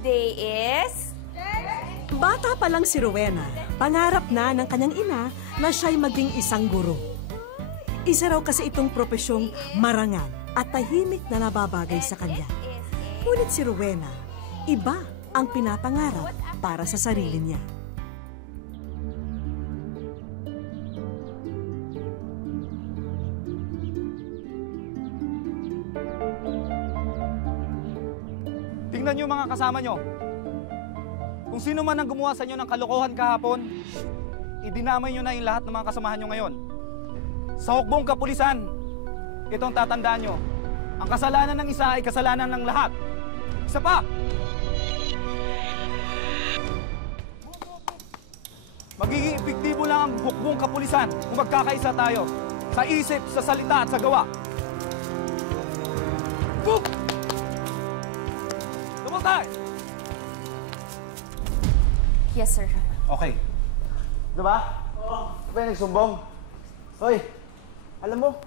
today is... Bata pa lang si Rowena, pangarap na ng kanyang ina na siya'y maging isang guro. Isa raw kasi itong propesyong marangal at tahimik na nababagay sa kanya. Ngunit si Rowena, iba ang pinapangarap para sa sarili niya. Tingnan niyo mga kasama niyo. Kung sino man ang gumawa sa inyo ng kalokohan kahapon, idinamay niyo na yung lahat ng mga kasamahan niyo ngayon. Sa hukbong kapulisan, itong tatandaan niyo. Ang kasalanan ng isa ay kasalanan ng lahat. Isa pa! Magiging epektibo lang ang hukbong kapulisan kung magkakaisa tayo sa isip, sa salita at sa gawa. Book! Tumatay! Yes, sir. Okay. Diba? Oo. Diba yung nagsumbong? Hoy, alam mo,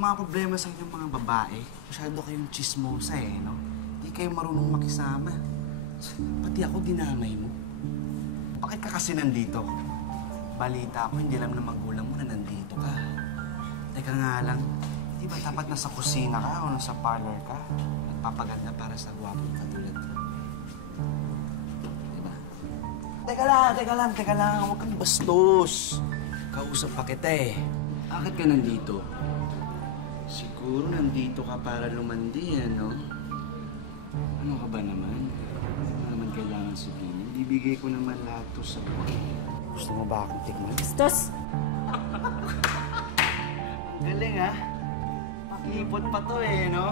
mga problema sa inyong mga babae, masyado kayong chismosa no? Hindi kayo marunong makisama. Pati ako dinamay mo. Bakit ka kasi nandito? Balita ako, hindi alam ng magulang mo na nandito ka. Teka nga lang, di ba dapat nasa kusina ka o nasa parlor ka? Nagpapaganda para sa gwapong katulad mo. Di ba? Teka lang. Huwag kang bastos. Kausap pa kita eh. Bakit ka nandito? Siguro nandito ka para lumandi, no? Ano ka ba naman? Ano naman kailangan sabihin? Bibigay ko naman lahat to sa buhay. Gusto mo ba akong tikman? Bastos! Galing, ha? Makipot pa to, no?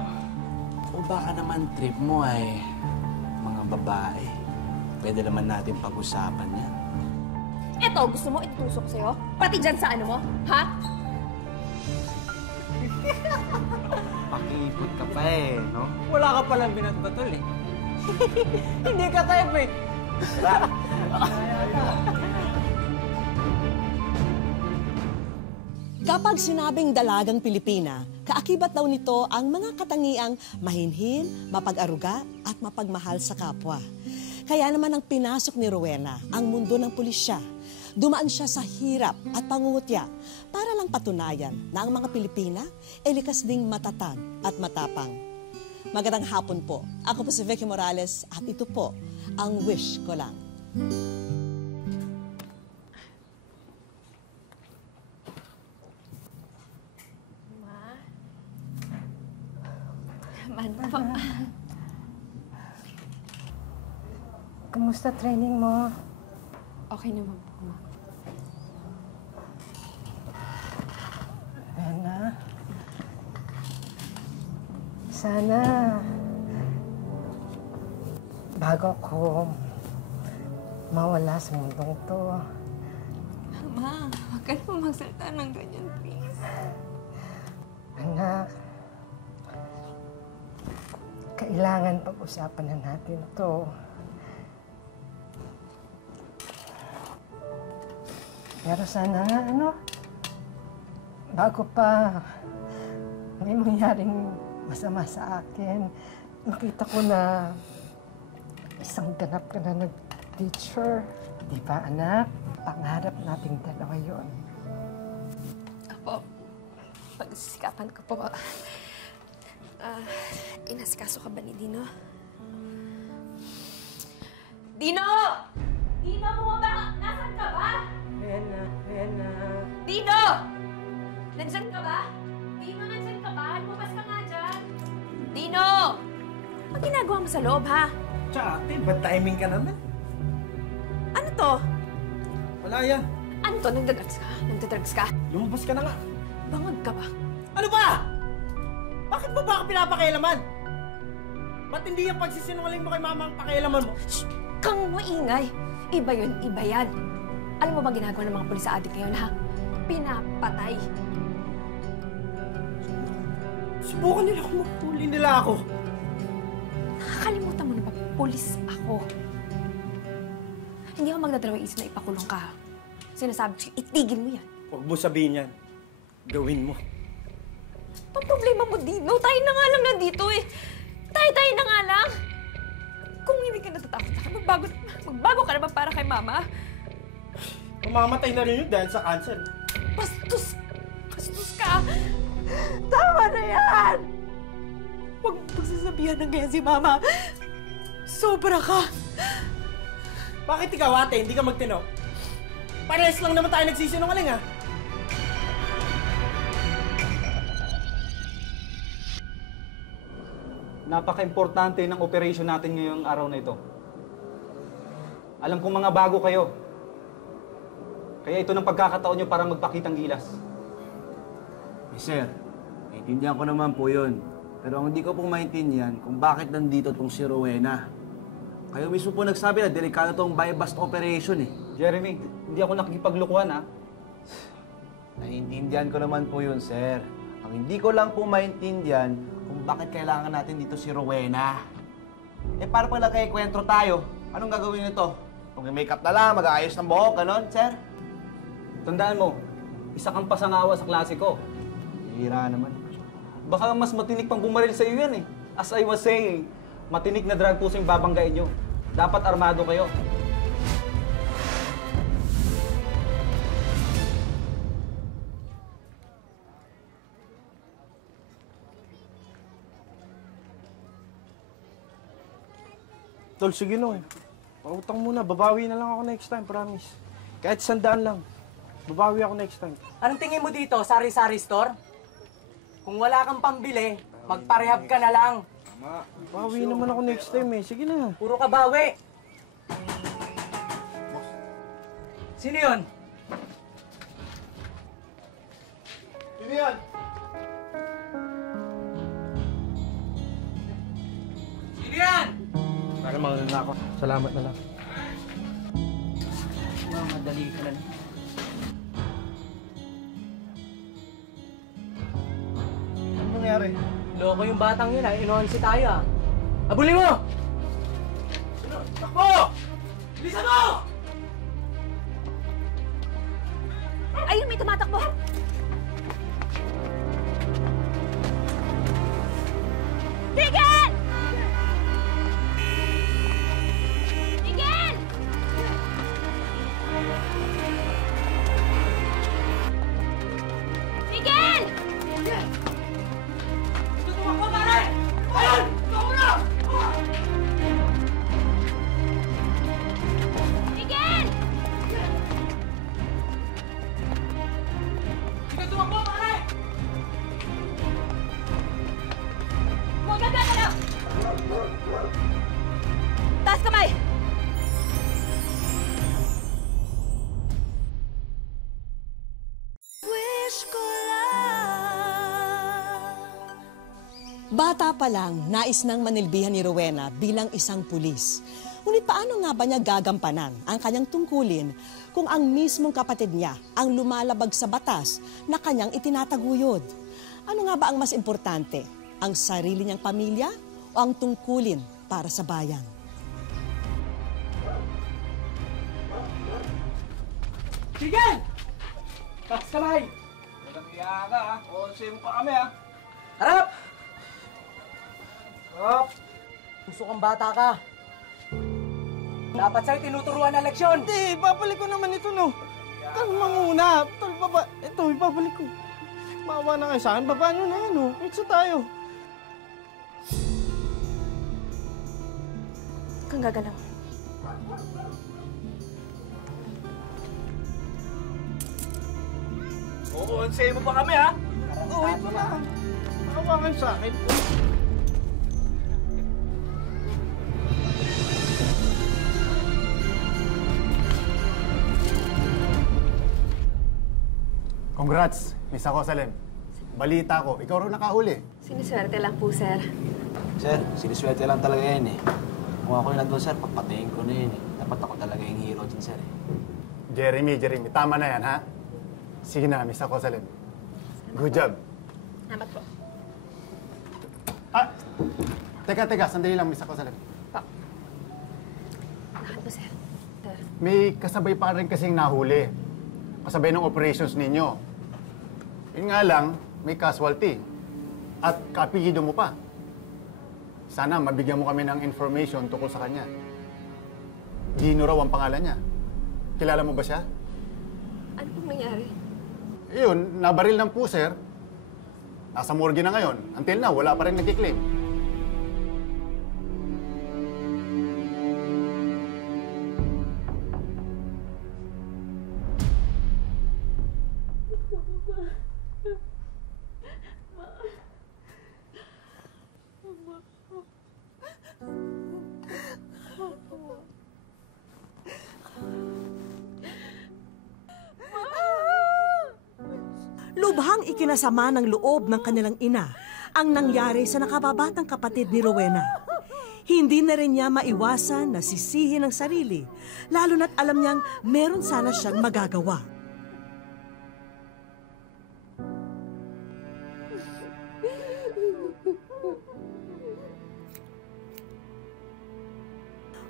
O baka naman trip mo ay mga babae. Pwede naman natin pag-usapan yan. Eto, gusto mo itutusok sa'yo? Pati dyan sa ano mo, ha? Pakipot ka pa, no? Wala ka palang binatbatol, eh. Hindi ka type, eh. Kapag sinabing dalagang Pilipina, kaakibat daw nito ang mga katangiang mahinhin, mapag-aruga at mapagmahal sa kapwa. Kaya naman ang pinasok ni Rowena ang mundo ng pulisya. Dumaan siya sa hirap at pangungutya para lang patunayan na ang mga Pilipina ay likas ding matatag at matapang. Magandang hapon po. Ako po si Vicky Morales at ito po ang Wish Ko Lang. Man po. Kumusta training mo? Okay naman po, ma. Rowena, sana bago ko mawala sa mundong to, Ma, huwag ka naman magsalita ng ganyan, please. anak, kailangan pag-usapan na natin to. Pero sana, bago pa may mangyaring masama sa akin, makita ko na isang ganap ka na nag-teacher. Di ba, anak? Pangarap nating dalawa yun. Apo, pagsisikapan ko po. Inasikaso ka ba ni Dino? Dino! Dino, bumaba! Nasaan ka ba? Rowena. Dino! Nandyan ka ba? Dino, nandyan ka ba? Lumabas ka nga dyan. Dino! Ang ginagawa mo sa loob, ha? Tsaka, ate, ba't timing ka naman? Ano to? Wala yan. Ano to? Nagdadrugs ka? Nagdadrugs ka? Lumabas ka na nga. Bangag ka ba? Ano ba? Bakit mo ba ako pinapakialaman? Ba't hindi yung pagsisinungaling mo kay mama ang pakialaman mo? Shh! Kang maingay! Iba yun, iba yan. Alam mo ba ginagawa ng mga pulis sa adik ngayon, ha? Pinapatay. Subukan nila kung mahuli nila ako. Nakakalimutan mo na ba, pulis ako. Hindi ako magdadalawang isip na ipakulong ka, ha? Sinasabi ko, itigil mo yan. Huwag mo sabihin yan. Gawin mo. Ang problema mo, Dino, tayo na nga lang nandito, eh. Tayo na nga lang. Kung hindi ka natatakot magbago ka naman para kay Mama. Mamamatay na rin yun dahil sa cancer. Bastos ka! Tama na yan! Huwag magsasabihan ng ganyan si Mama. Sobra ka! Bakit ikaw, ate, hindi ka magtino? Parehas lang naman tayo nagsisinungaling, ha? Napaka-importante ng operation natin ngayong araw na ito. Alam kong mga bago kayo. Kaya ito ng pagkakataon nyo para magpakitang gilas. Sir, naiintindihan ko naman po yun. Pero ang hindi ko po maintindihan kung bakit nandito tong si Rowena. Kayo mismo po nagsabi na delikado tong buy-bust operation eh. Jeremy, hindi ako nakikipaglukuhan ha. Naiintindihan ko naman po yun, sir. Ang hindi ko lang po maintindihan kung bakit kailangan natin dito si Rowena. Eh, para pala kay kwentro tayo, anong gagawin nito? Kung makeup na lang, mag-aayos ng buhok, ganon, sir? Tandaan mo, isa kang pasangawa sa klase ko. Hira naman. Baka mas matinik pang bumaril sa iyo yan eh. As I was saying, matinik na drug puso yung babanggain nyo. Dapat armado kayo. Tol, sige no eh. Pautang muna, babawi na lang ako next time, promise. Kahit 100 lang. Babawi ako next time. Anong tingin mo dito, sari-sari store? Kung wala kang pambili, magparehab ka na lang. Bawi naman ako next time eh. Sige na. Puro ka bawi. Sino yun? Sino yan? Sino yan? Para mauna na ako. Salamat na lang. Madali ka lang. Ano nangyari? Loko yung batang yun, inuansi tayo ah. Abuli mo! Takbo! Bilisan mo! Ayun, may tumatakbo! Tigil! Tigil! Tigil! Tumakbo pare! Ayun! Tumakbo na! Tigil! Sige, tumakbo pare! Huwag ka gagalaw! Taas kamay! Bata pa lang, nais nang manilbihan ni Rowena bilang isang pulis. Ngunit paano nga ba niya gagampanan ang kanyang tungkulin kung ang mismong kapatid niya ang lumalabag sa batas na kanyang itinataguyod? Ano nga ba ang mas importante? Ang sarili niyang pamilya o ang tungkulin para sa bayan? Sige! Taas kamay! Walang iya ka ha. O, same pa kami ha. Harap! Harap! Gusto kang bata ka. Dapat sa'yo tinuturuan ng leksyon. Hindi, babalik ko naman ito, no? Kalma muna. Tol, ito, ibabalik ko. Maawa na kayo sa akin. Baba nyo na yan, no? Pizza tayo. Huwag kang gagalaw. Oo, same mo pa kami ha. Oo, ito na. Maawa kayo sa akin. Congrats, Miss Acosalem. Balita ko, ikaw rin nakahuli. Siniswerte lang po, sir. Sir, siniswerte lang talaga yan eh. Kung ako yung nandun, sir, papatayin ko na yun eh. Dapat ako talaga yung hero dyan, sir eh. Jeremy, tama na yan, ha? Sige na, Miss Acosalem. Good job. Salamat po. Ah, teka, sandali lang, Miss Acosalem. Lahat po, sir. Sir. May kasabay pa rin kasing nahuli. Kasabay ng operations ninyo. Yun nga lang, may casualty. At kaapelyido mo pa. Sana mabigyan mo kami ng information tungkol sa kanya. Gino raw ang pangalan niya. Kilala mo ba siya? Ano pong nangyari? Yun, nabaril ng puser. Nasa morgue na ngayon. Until now, wala pa rin nag-claim. Lubhang ikinasama ng loob ng kanilang ina ang nangyari sa nakababatang kapatid ni Rowena. Hindi na rin niya maiwasan na sisihin ang sarili, lalo na't alam niyang meron sana siyang magagawa.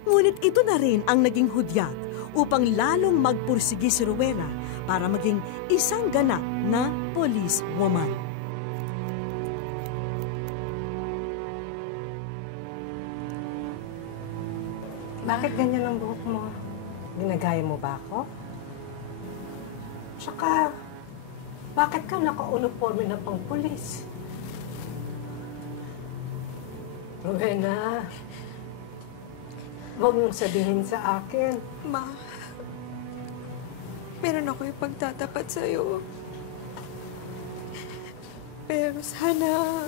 Ngunit ito na rin ang naging hudyat upang lalong magpursigi si Rowena para maging isang ganap na police woman. Bakit ganyan ang buhok mo? Ginagaya mo ba ako? Tsaka, bakit ka naka-uniforme na pang pulis? Rowena, huwag mong sabihin sa akin. Ma, meron ako yung pagtatapat sa'yo. Pero sana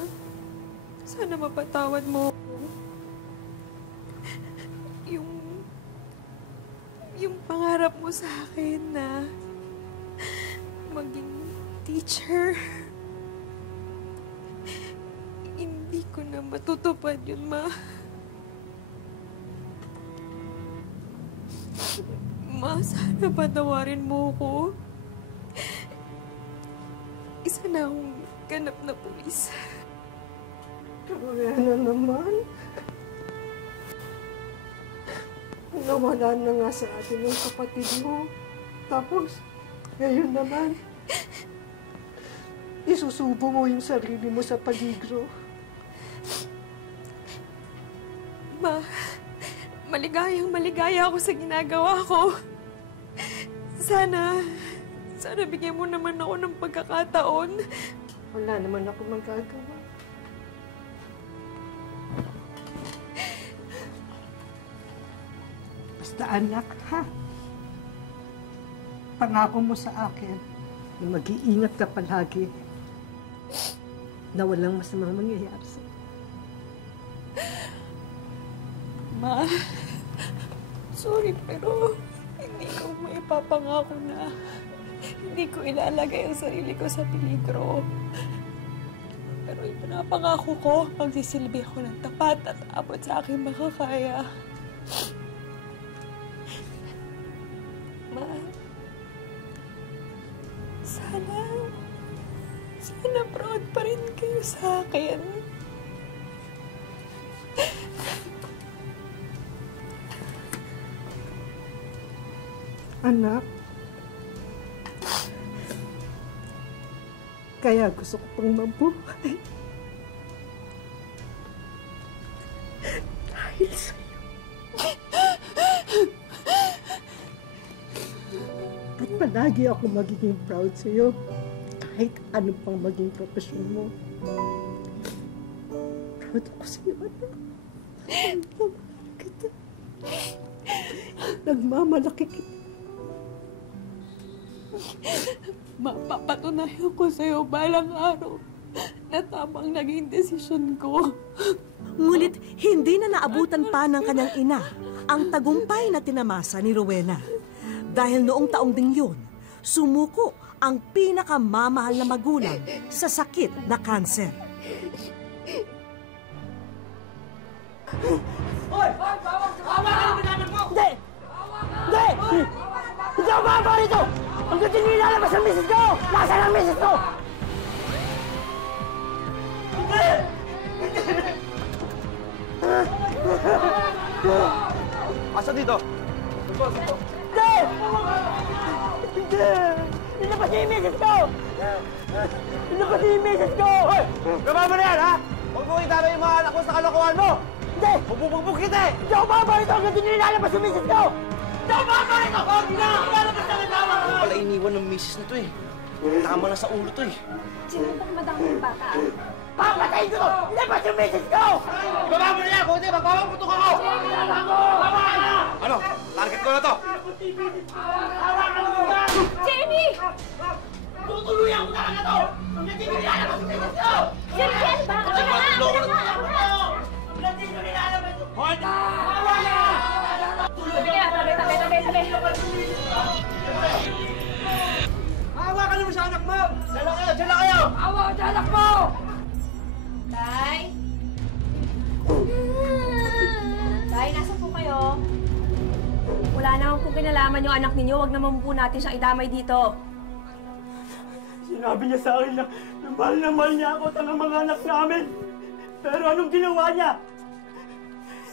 mapatawad mo ako. Yung pangarap mo sa akin na maging teacher, hindi ko na matutupad yun, Ma. Ma, sana patawarin mo ko. Isa na akong ganap na pulis. Rowena naman. Nawala na nga sa atin yung kapatid mo. Tapos, ngayon naman, isusubo mo yung sarili mo sa peligro. Ma, maligaya ako sa ginagawa ko. Sana bigyan mo naman ako ng pagkakataon. Wala naman ako magagawa. Basta anak, ha? Pangako mo sa akin na mag-iingat ka palagi na walang masamang mangyayari sa'yo. Ma, sorry pero hindi ko maipapangako na hindi ko ilalagay ang sarili ko sa peligro. Pero ipinapangako ko, magsisilbi ako ng tapat at abot sa aking makakaya. Ma, sana proud pa rin kayo sa akin. Anak, kaya gusto ko pang mabuhay. Dahil sa'yo. At palagi ako magiging proud sa'yo kahit ano pang maging profesyon mo. Proud ako sa'yo, anak. Nagmamalaki kita. Nagmamalaki kita. Mapapatunayan ko sa'yo balang araw na tamang naging desisyon ko. Ngunit hindi na naabutan pa ng kanyang ina ang tagumpay na tinamasa ni Rowena. Dahil noong taong ding yun, sumuko ang pinakamamahal na magulang sa sakit na kanser. Hoy! Hawakan ang binaman mo! Hindi! Hindi! Hindi ako makakawa rito! Hanggang hindi nilalabas ang misis ko! Nasaan ang misis ko? Hindi! Asa dito? Hindi! Hindi! Nilabas niya yung misis ko! Nilabas niya yung misis ko! Hoy! Gaba mo na yan, ha? Huwag mo itama yung mga anak ko sa kalokohan mo! Hindi! Bubugbog kita eh! Hindi ako babarito hanggang di nilalabas yung misis ko! Hindi ako babarito! Huwag na! Lalabas na nagtawa! Wala iniwan ng misis na to eh. Tama na sa ulo to eh. Sino bang madaming bata? Papatayin ko to! Ilabas yung misis ko! Ibaba mo na yan! Kung hindi, magpapaputok ako! Baba ka na! Ano? Target ko na to! Jamie! Tutuluyan ko talaga to! Hanggang di nilalabas yung misis ko! Sir, ba? Ano na? Hanggang di nilalabas yung... Hold on! Tabi ka, tabi. Maawa ka naman sa anak mo! Diyan lang kayo! Maawa ka sa anak mo! Tay? Tay, nasa po kayo? Wala naman po kinalaman yung anak ninyo. Huwag naman po natin siyang idamay dito. Sinabi niya sa akin na mahal niya ako at ang mga anak namin. Pero anong ginawa niya?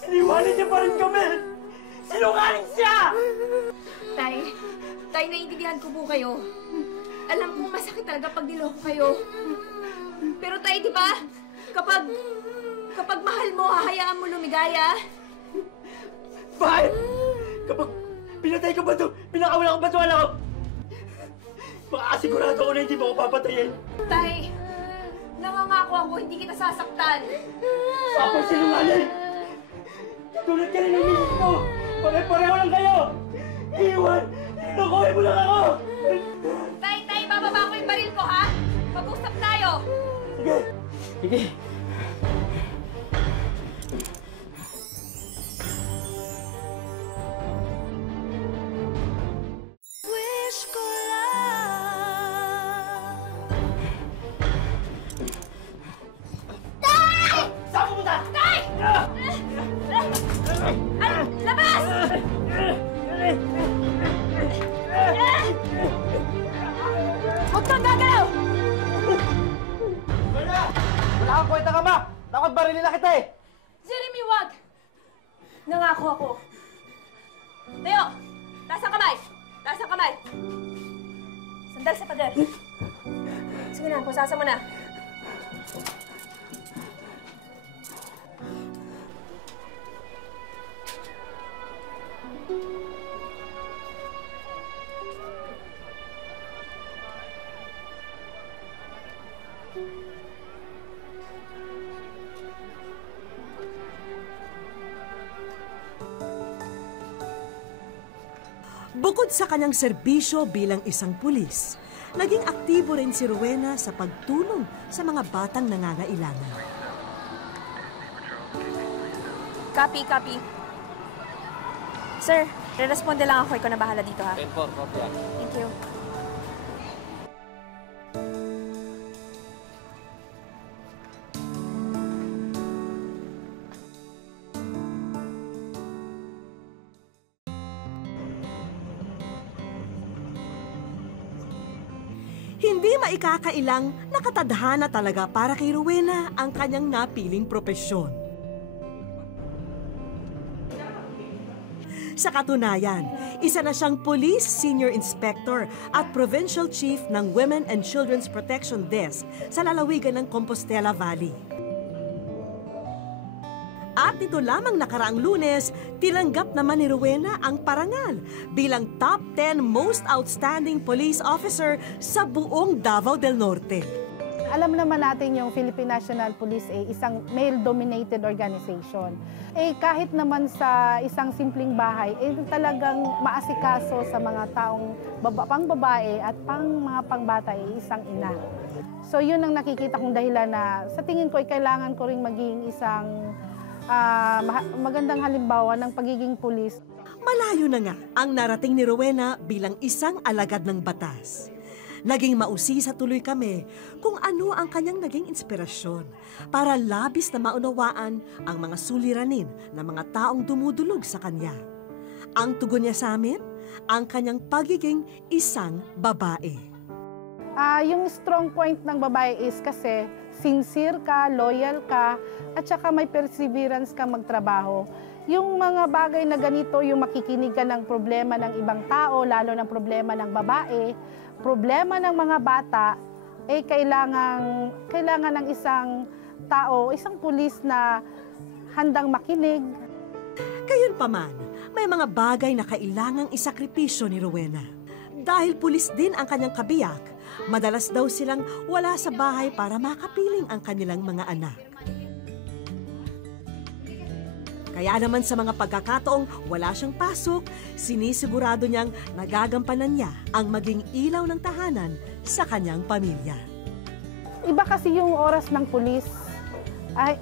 Iniwanan niya pa rin kami! Sinungaling siya! Tay, naiintindihan ko po kayo. Alam kong masakit talaga pag niloko kayo. Pero tay, di ba? Kapag mahal mo, hahayaan mo lumigaya. Bakit? Kapag pinatay ko ba ito, pinakawala ko ba ito, alam ko? Makasigurado ako na hindi mo ako papatayin. Tay, nangangako ako, hindi kita sasaktan. Ako sinungaling! Tulad ka rin ng misis mo! Pare-pareho lang kayo! Iwan! Nakuha mo lang ako! Tay, bababa ko yung baril ko, ha? Mag-usap tayo. Sige! Sige! Wish ko lang. Tay! Saan pumunta? Tay! Labas! Huwag kang gagalaw! Wala kang kwenta ka, ma! Dapat barilin na kita eh! Jeremy, wag! Nangako ako. Tayo! Taas ang kamay! Taas ang kamay! Sandal sa pader. Sige na, pusasa mo na. Bukod sa kanyang serbisyo bilang isang pulis, naging aktibo rin si Rowena sa pagtulong sa mga batang nangangailangan. Copy. Sir, re-responde lang ako. Ikaw na bahala dito, ha? Thank you. Hindi maikakailang nakatadhana talaga para kay Rowena ang kanyang napiling propesyon. Sa katunayan, isa na siyang Police Senior Inspector at Provincial Chief ng Women and Children's Protection Desk sa lalawigan ng Compostela Valley. At ito lamang nakaraang Lunes, tinanggap naman ni Rowena ang parangal bilang Top 10 Most Outstanding Police Officer sa buong Davao del Norte. Alam naman natin yung Philippine National Police ay isang male-dominated organization. Kahit naman sa isang simpleng bahay, talagang maasikaso sa mga taong pang babae at mga pangbata ay isang ina. So yun ang nakikita kong dahilan na sa tingin ko ay kailangan ko ring maging isang magandang halimbawa ng pagiging pulis. Malayo na nga ang narating ni Rowena bilang isang alagad ng batas. Naging mausisa tuloy kami kung ano ang kanyang naging inspirasyon para labis na maunawaan ang mga suliranin ng mga taong dumudulog sa kanya. Ang tugon niya sa amin, ang kanyang pagiging isang babae. Yung strong point ng babae is kasi sincere ka, loyal ka, at saka may perseverance ka magtrabaho. Yung mga bagay na ganito, yung makikinig ka ng problema ng ibang tao, lalo ng problema ng babae, problema ng mga bata, kailangan ng isang tao, isang pulis na handang makinig. Gayunpaman, may mga bagay na kailangang isakripisyo ni Rowena. Dahil pulis din ang kanyang kabiyak, madalas daw silang wala sa bahay para makapiling ang kanilang mga anak. Kaya naman sa mga pagkakataong wala siyang pasok, sinisigurado niyang nagagampanan niya ang maging ilaw ng tahanan sa kanyang pamilya. Iba kasi yung oras ng pulis.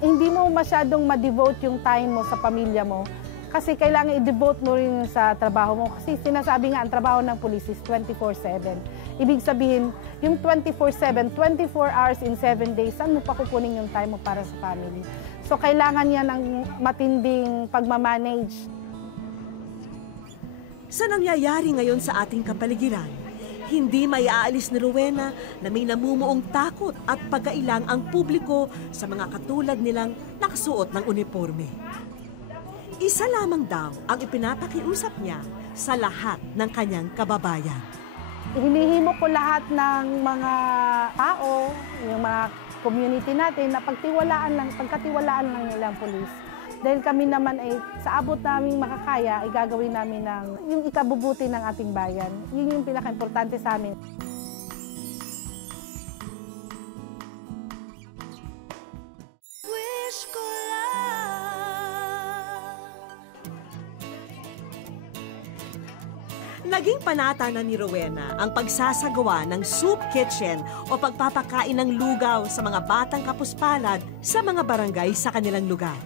Hindi mo masyadong ma-devote yung time mo sa pamilya mo. Kasi kailangan i-devote mo rin sa trabaho mo. Kasi sinasabi nga, ang trabaho ng pulis is 24/7. Ibig sabihin, yung 24/7, 24 hours in 7 days, saan mo pa kukunin yung time mo para sa family? So, kailangan niya ng matinding pagmamanage. Sa nangyayari ngayon sa ating kapaligiran, hindi may aalis ni Rowena na may namumuong takot at pagkailang ang publiko sa mga katulad nilang nakasuot ng uniforme. Isa lamang daw ang ipinapakiusap niya sa lahat ng kanyang kababayan. Hinihimo ko lahat ng mga tao, yung mga community natin, na pagkatiwalaan lang nila ang pulis. Dahil kami naman ay sa abot naming makakaya, ay gagawin namin yung ikabubuti ng ating bayan. Yun yung pinaka-importante sa amin. Wish ko lang. Naging panata na ni Rowena ang pagsasagawa ng soup kitchen o pagpapakain ng lugaw sa mga batang kapuspalad sa mga barangay sa kanilang lugar.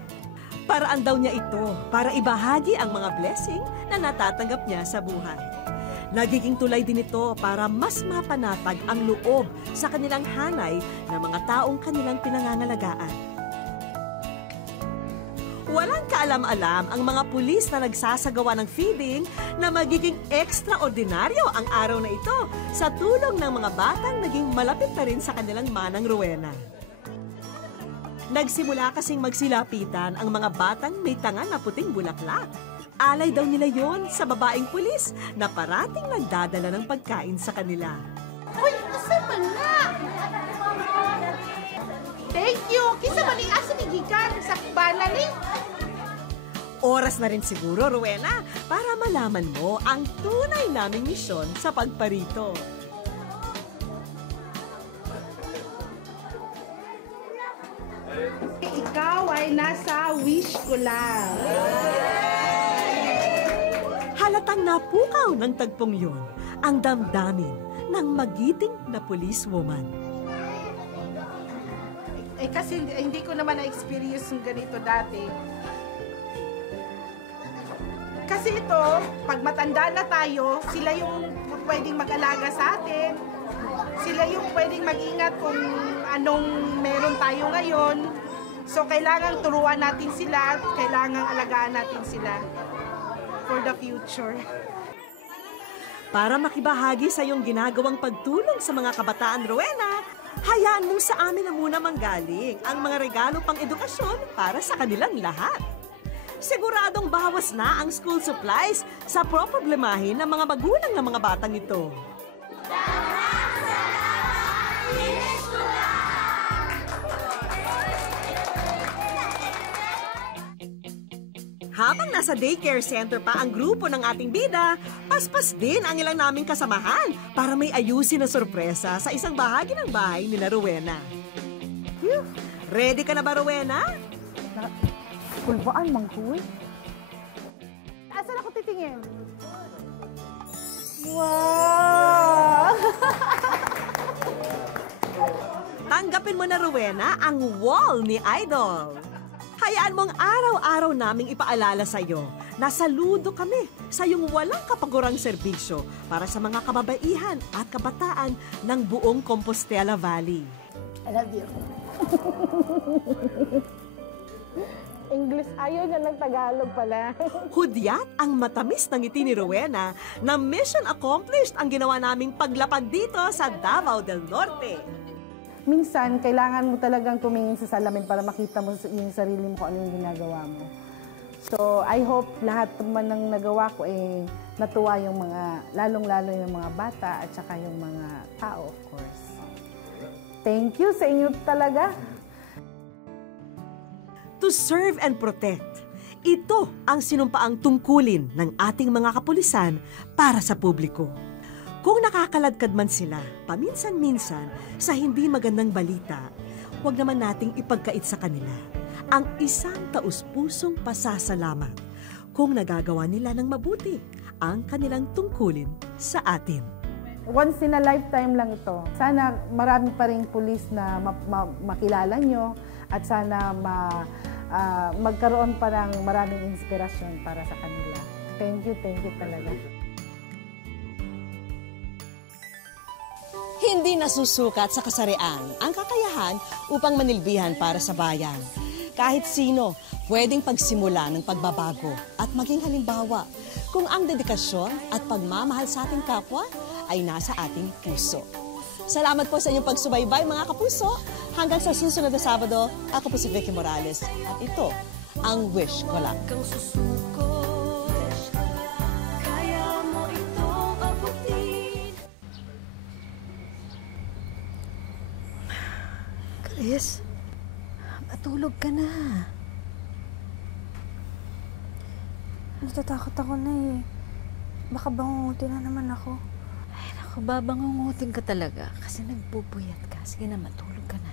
Paraan daw niya ito para ibahagi ang mga blessing na natatanggap niya sa buhay. Nagiging tulay din ito para mas mapanatag ang loob sa kanilang hanay ng mga taong kanilang pinangangalagaan. Walang kaalam-alam ang mga pulis na nagsasagawa ng feeding na magiging ekstraordinaryo ang araw na ito sa tulong ng mga batang naging malapit na rin sa kanilang manang Rowena. Nagsimula kasing magsilapitan ang mga batang may tanga na puting bulaklak. Alay daw nila yon sa babaeng pulis na parating nagdadala ng pagkain sa kanila. Uy, asa man na? Thank you! Kisa man ni asa ni Gikan sa bala ni? Oras na rin siguro, Rowena, para malaman mo ang tunay naming misyon sa pagparito. Ikaw ay nasa wish ko lang. Halatang napukaw ng tagpong yun ang damdamin ng magiting na policewoman. Kasi hindi ko naman na-experience yung ganito dati. Kasi ito, pag matanda na tayo, sila yung pwedeng mag-alaga sa atin. Sila yung pwedeng mag-ingat kung anong meron tayo ngayon. So, kailangan turuan natin sila, kailangan alagaan natin sila for the future. Para makibahagi sa iyong ginagawang pagtulong sa mga kabataan, Rowena, hayaan mong sa amin na muna manggaling ang mga regalo pang edukasyon para sa kanilang lahat. Siguradong bawas na ang school supplies sa problemahin ng mga magulang ng mga batang ito. Habang nasa daycare center pa ang grupo ng ating bida, paspas din ang ilang naming kasamahan para may ayusin na sorpresa sa isang bahagi ng bahay nila Rowena. Ready ka na ba, Rowena? Kulbaan, mangkuy. Asan ako titingin? Wow! Tanggapin mo na, Rowena, ang wall ni Idol. Hayaan mong araw-araw naming ipaalala sa iyo na saludo kami sa iyong walang kapagurang serbisyo para sa mga kababaihan at kabataan ng buong Compostela Valley. I love you. English, ayaw niya ng Tagalog pala. Hudyat ang matamis ng ngiti ni Rowena na mission accomplished ang ginawa naming paglapag dito sa Davao del Norte. Minsan, kailangan mo talagang tumingin sa salamin para makita mo yung sarili mo kung ano yung ginagawa mo. So, I hope lahat naman ng nagawa ko natuwa yung mga, lalong-lalo yung mga bata at saka yung mga tao, of course. Thank you sa inyo talaga. to serve and protect. Ito ang sinumpaang tungkulin ng ating mga kapulisan para sa publiko. Kung nakakaladkad man sila, paminsan-minsan, sa hindi magandang balita, huwag naman nating ipagkait sa kanila ang isang taus-pusong pasasalamat kung nagagawa nila ng mabuti ang kanilang tungkulin sa atin. Once in a lifetime lang ito. Sana marami pa ring pulis na makilala nyo at sana magkaroon pa ng maraming inspirasyon para sa kanila. Thank you talaga. Hindi nasusukat sa kasarian ang kakayahan upang manilbihan para sa bayan. Kahit sino, pwedeng pagsimula ng pagbabago at maging halimbawa kung ang dedikasyon at pagmamahal sa ating kapwa ay nasa ating puso. Salamat po sa inyong pagsubaybay mga kapuso. Hanggang sa susunod na Sabado, ako po si Vicky Morales at ito ang Wish Ko Lang. Chris, matulog ka na. Natatakot ako na eh. Baka bangungutin na naman ako. Ay, naku, babangungutin ka talaga kasi nagbubuyat ka. Sige na, matulog ka na.